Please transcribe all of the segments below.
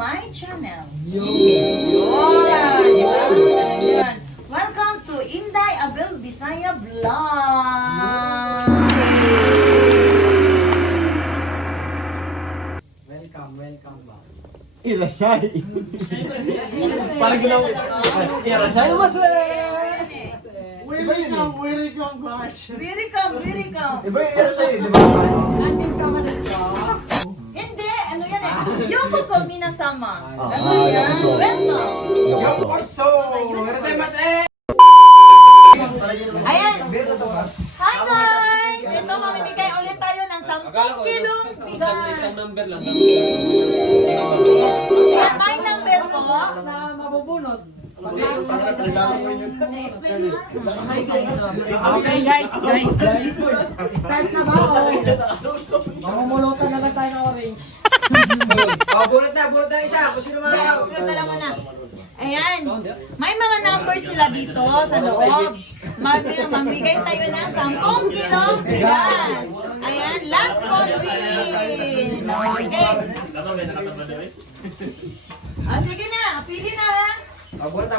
my channel. Yo! Yan. Welcome to Inday Abel Bisaya Vlog. Welcome ba? Irashay. Parang ginawa. Irashay mase. Welcome guys. Welcome. Iba yung irashay, di ba? Andin sama desu ka? Hindi, ano yan eh. Yokoso minasama. Ah, Ano yan? yokoso. Welcome. Yokoso. Irashay mase! Ayan. Hi guys! Ito, mamimigay ulit tayo ng 10 kilong bigas. number lang. Ayan, my number po. Na mabubunot. Na-explain mo? Okay guys. Start na ba o? Mamumulutan na lang tayo ng orange. Bunot na isa. Kung sino mga... Tala mo na. Ayan. May mga numbers sila dito sa loob. Mamigay tayo ng 10 kilong bigas. Ayan, last one win. Okay. Sige na, pili na ha. Bunot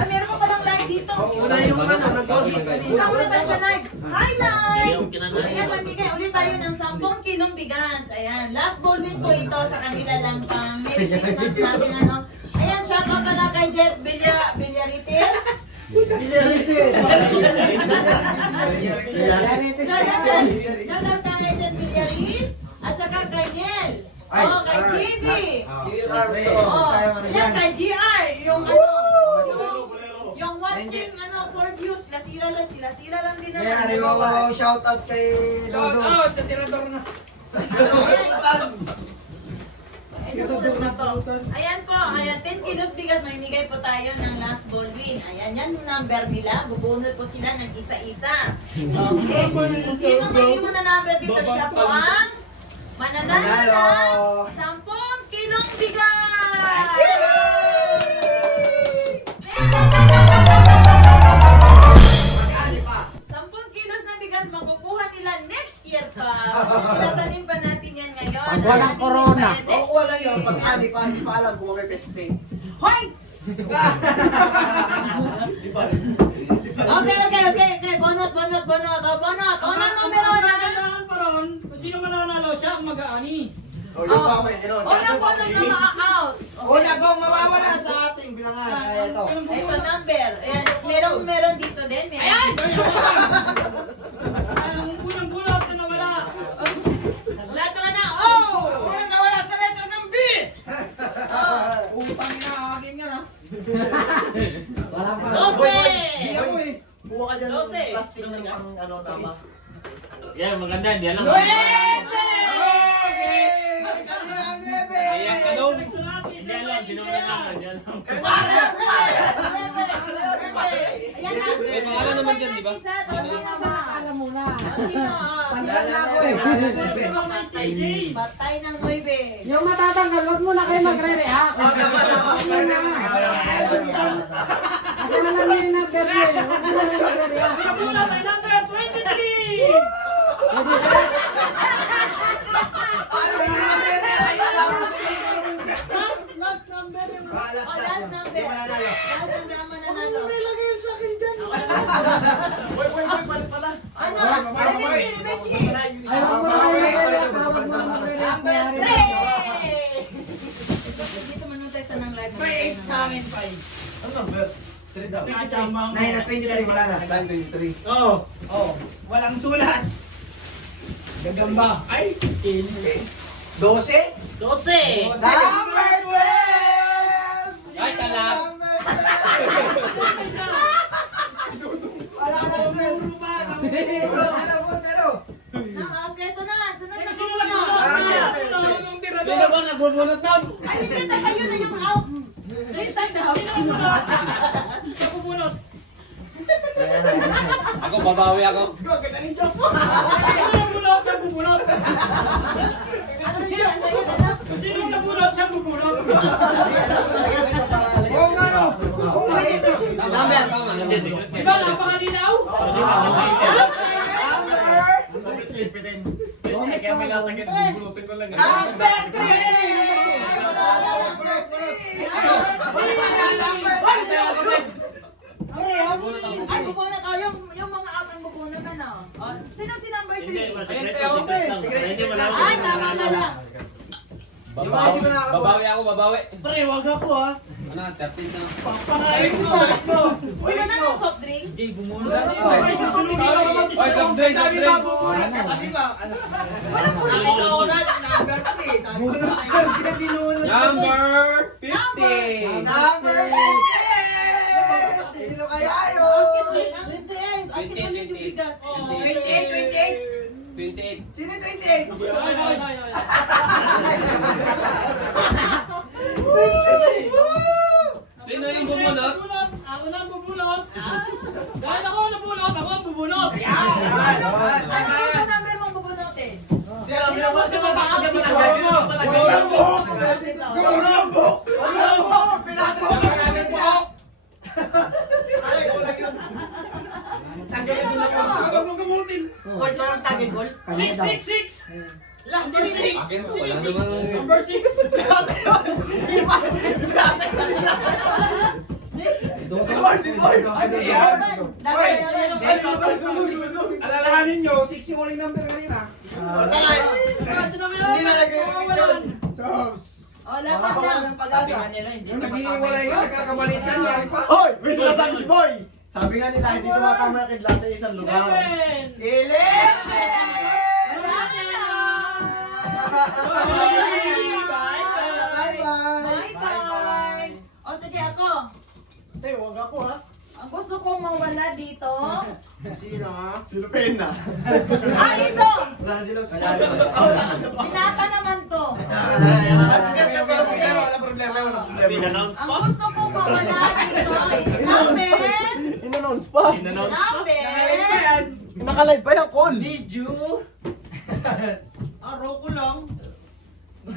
na. Meron pa palang live dito. Una yung nag-vlog. Una tayo sa live. Hi, live! Ayan, mamigay ulit tayo ng 10 kilong bigas. Ayan, last ball win po ito sa kanila lang pang Merry Christmas natin. Ano? Ayan, shout out pala kay Jeff Villarites. Shout out kay Jeff Villarites. At saka kay Nel. Oh, kay JB. Oh, ayan, kay GR. Yung yung watching, for views. Sila lang din naman. Shout out kay Dodo. sa tirador na. Ayan po, ayan, 10 kilos bigas, mamimigay po tayo ng last ball win. Ayan, yan yung number nila. Bubunod po sila ng isa-isa. Okay? Kung sino may mo na number dito, siya po ang mananalo sa 10 kilong bigas! 10 kilos na bigas makukuha nila next year pa. Tinatanim pa natin yan ngayon. Pag walang corona. Next Wala yun. Pag hindi pa alam kung may peste. Hoy! Okay. Bonot. Unang numero na. Kung sino mananalo siya ang mag-aani. O yung pamay, yun. Unang bonot na ma-out. Una kong mawawala sa ating bilangan. Kaya ito. Ito number. Ayan, meron dito din. Ayan! Ang unang-bunot na nawala. Letra na. Oh! Unang nawala sa letter ng B. Utang na aking yan ha. Wala pa. 12! mo eh. Buha ka dyan ng 12. plastic ng pang tama. Yan, maganda. Hindi alam. Ayan ka daw. Hindi alam. Sino na lang. Hindi alam. Ayan na. May pangalan naman dyan, di ba? Isa, tapos Alam mo na. sino? Patay ng 9. Yung matatanggal, huwag mo na kayo magre-react. Huwag mo na. Kasi alam mo yung number mo eh. Huwag mo na magre-react. Una may number 23. Last number yung... Last number. Last number ang mananalo. Ilagay yun sa akin dyan. Wait, pala. Ano? Rebecca. Ay, huwag mo na kayo magre-react. Huwag mo na magre-react. Mayari na. Dito manutay sa ng live. Ano number? 3 daw. Nine na 23, wala na. 23. Oh, walang sulat. Gagamba. Ay, 12? 12. Number 12! Ay, talag. Wala na yung puntero. Okay, sunod na Sino po lang na. yung tirador? Sino ba nagbubunot nun? Ay, hindi na kayo na yung out. Resign na out. Sino ang bunot? Siya bubunot. Ako, babawi ako. Ganda ng joke mo. Sino ang bunot? Siya bubunot. Ano yun? Kung sino ang nabunot, siya bubunot. Oo nga no. Number. Di ba napakalinaw? Number. Split pa din. kaya may lalagyan, bubunutin ko lang. Number 3! Ay, bubunot. Oh, yung mga atang bubunot, ano? Oh, sino si number 3? Hindi, secret lang. Hindi mo lang. Ay, tama na lang. Yung mga hindi mo nakakabuha. Babawi ako, babawi. Pre, wag ako ha. Ano, 13 na. Pangain mo sa akin mo. Uy, na ng soft drinks? Oy, soft drink, soft drink. Number 50. Number 50! Sino kaya yun? 28. Sino 28? Sino yung bubunot? Ako na ang bubunot. Dahil ako ang nabunot, ako ang bubunot. Ano sa number mong bubunotin? Gold ko lang tagin, gold. 666. Number 6. Akin, wala namang... Number 6. Alalahanin nyo, 6 yung uling number kanina. Hindi na lagay. Oh, lapat na. Sabi nga nila, hindi na Naghihiwalay ka, nagkakabalitan yan pa. Hoy! May sinasabi si Boy! Sabi nga nila, hindi tumatama yung kidlat sa isang lugar. 11. 11! Marami na. Bye-bye! Bye-bye. O, sige ako. Tay, wag ako ha. Ang gusto kong mawala dito. Sino ha? Sino Pena? Ah, ito. Wala sila. Binata naman to. Wala problema. In-announce Ang pa? gusto kong mawala dito is number. In-announce pa. In-announce pa? Number. Nakalive pa yung call. Did you? Roko lang. 24!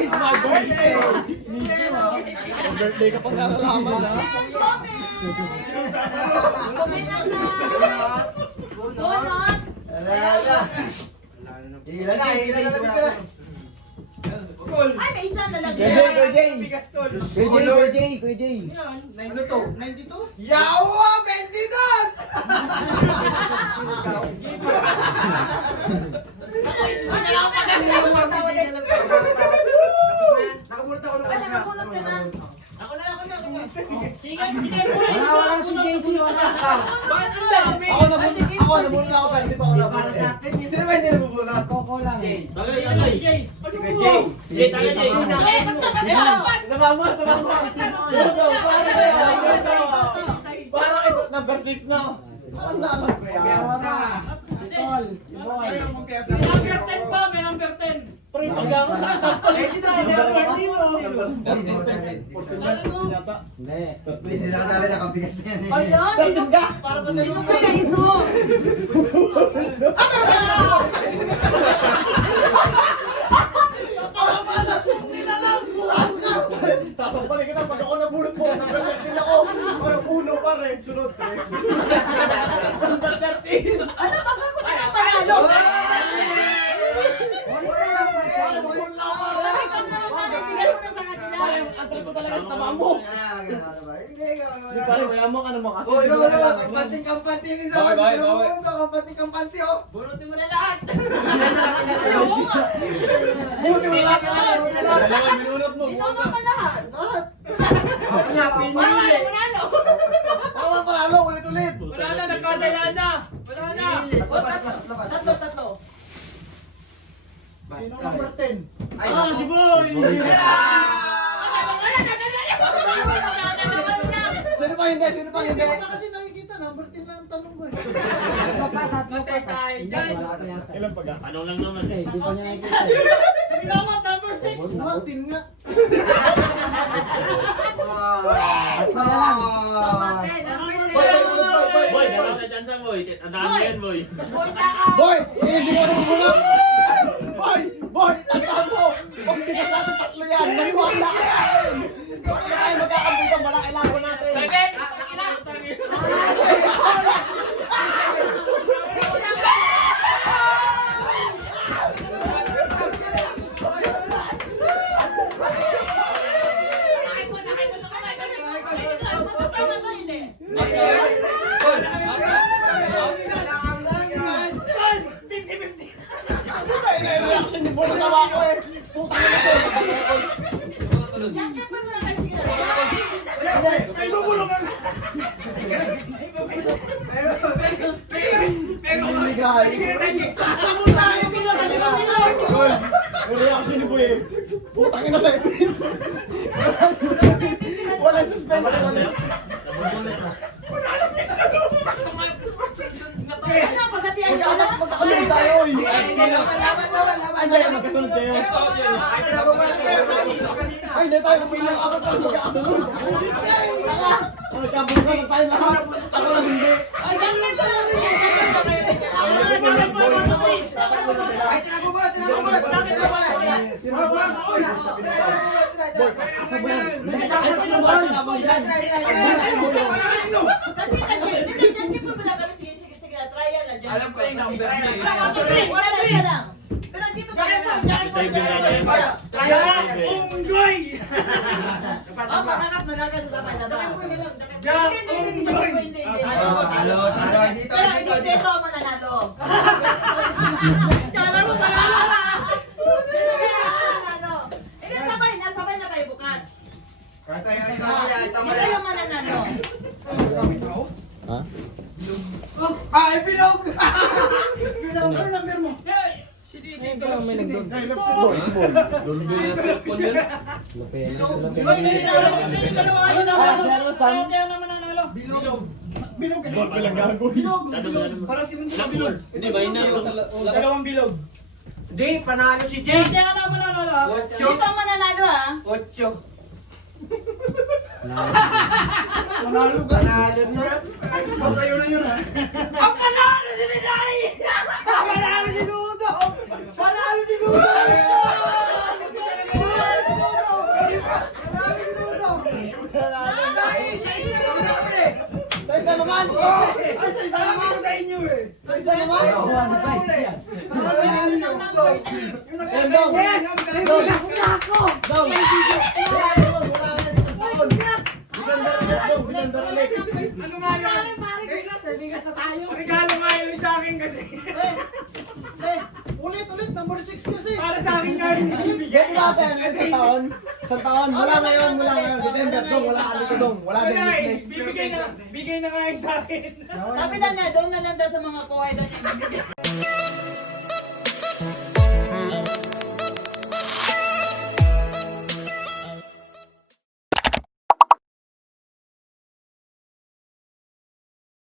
It's my birthday! Birthday ka pang nalalaman na. Bunot. Hila na dito na. Ay, may isa na lang. Kuya Jay. Ano to? 92? Yawa! 22! Nakabulot ako Wala, nabunot ka na. Sige, sige po. Wala si JC, wala. Ako nabunod na ako pero hindi pa ako Para sa nabunod. atin, Sino ba hindi nabubunod? Koko lang. Tagay, tagay. Sige, Jay. Jay, tayo Jay. Tumama. Parang ito, number 6 na. Parang naalam ko yan. Tol, si Boy. May number 10 pa, may number 10. Pero yung pag ako sa sample, hindi na birthday mo. Hindi. Hindi na kasali nakabigas na yan. Ala, sino sino kaya ito? Sasampalin kita pag ako nabunod mo. Nagpapagin ako. Yung uno pa rin. Sunod 3. Number 13. Ano ba ako na ng panalo? Ikaw naman pala, bigay mo na sa kanila. Antay ko talaga sa tama mo. Hindi pare, may amo ka naman kasi. Oh, no, kampanting yung isa. Kampanting, oh. Bunutin mo na lahat. Oo nga. Buti mo lahat ka. Dalawa, minunot mo. Ito mo pa lahat. Parang panalo, ulit-ulit. Wala na, nagkadaya na. Wala na. Tatlo. Sino number 10? Ah, si Boy. Sino pa hindi? Kasi nakikita, number 10 lang ang tanong mo. Tatlo pa. Wala ka yata. Ilan pa ka? Ano lang naman Okay, eh. di pa niya nakikita. Salamat, number 6. Martin nga. Tomaten, number 10. Boy, dalawa na dyan sa Boy. Ang dami yan, Boy. Boy! Hindi mo nabubunod! Boy! Tandaan mo! Kung hindi ka sa atin tatlo yan, maniwala ka yan! Kaya magkakambing ka, malaki lang natin! 7. sinibol na tawa ko eh. Putang ina sa'yo. Jacket pa muna kayo, sige na. Ay, bubulungan. Hindi guys. Sasamo tayo, tinataliman mo tayo. Yung reaction ni Boy eh. Putang ina sa'yo. Walang suspension. Ano, pagkatiyan nyo na? Magkakalong tayo eh. Laban. Magkasunod kayo. Ay, hindi tayo pumilang apat tayo magkakasunod. Nagkabulugan na tayo lahat. Ako lang hindi. Ay, ganun ka lang rin yan. Ganun ka kayo. Ay, tinagugulat. Alam ko yung number niya. Lang. Pero dito ka lang. Save din natin yan. Unggoy! Oh, malakas na dapat. Hindi. Talo. Dito. Pero dito ako mananalo. Kala mo malala! Hindi, sabay na tayo bukas. Ito Dito yung mananalo. Ay, bilog! Bilog ko number mo. Si Didi. Ay, love si Boy. Si Boy. Bilog. Ball pa lang gago. Para si Mundo bilog. Hindi, mahina yung Dalawang bilog. Hindi, panalo si Jay. Kaya na mananalo. Dito ang mananalo ha. 8. Panalo ka. Panalo to. Basta yun na yun ha. Ang panalo si Binay! Panalo si Dudo! Panalo si Dudo! Isa na naman ako eh! Sa isa naman. Ay, sa isa naman sa inyo eh! Sa isa naman? Isa naman ako eh! Panalo si Dudo! Dong. Yes! Dong. December ulit. Ano nga yun? Regalo nga yun sa akin kasi. Ulit, number 6 kasi! Para sa akin nga yun. Bigyan natin sa taon. Mula ngayon. December dong. Wala kami ko dong. Wala din Wala eh. business. Bigay na nga yun sa akin. Sabi na niya, doon na lang daw sa mga kuhay doon.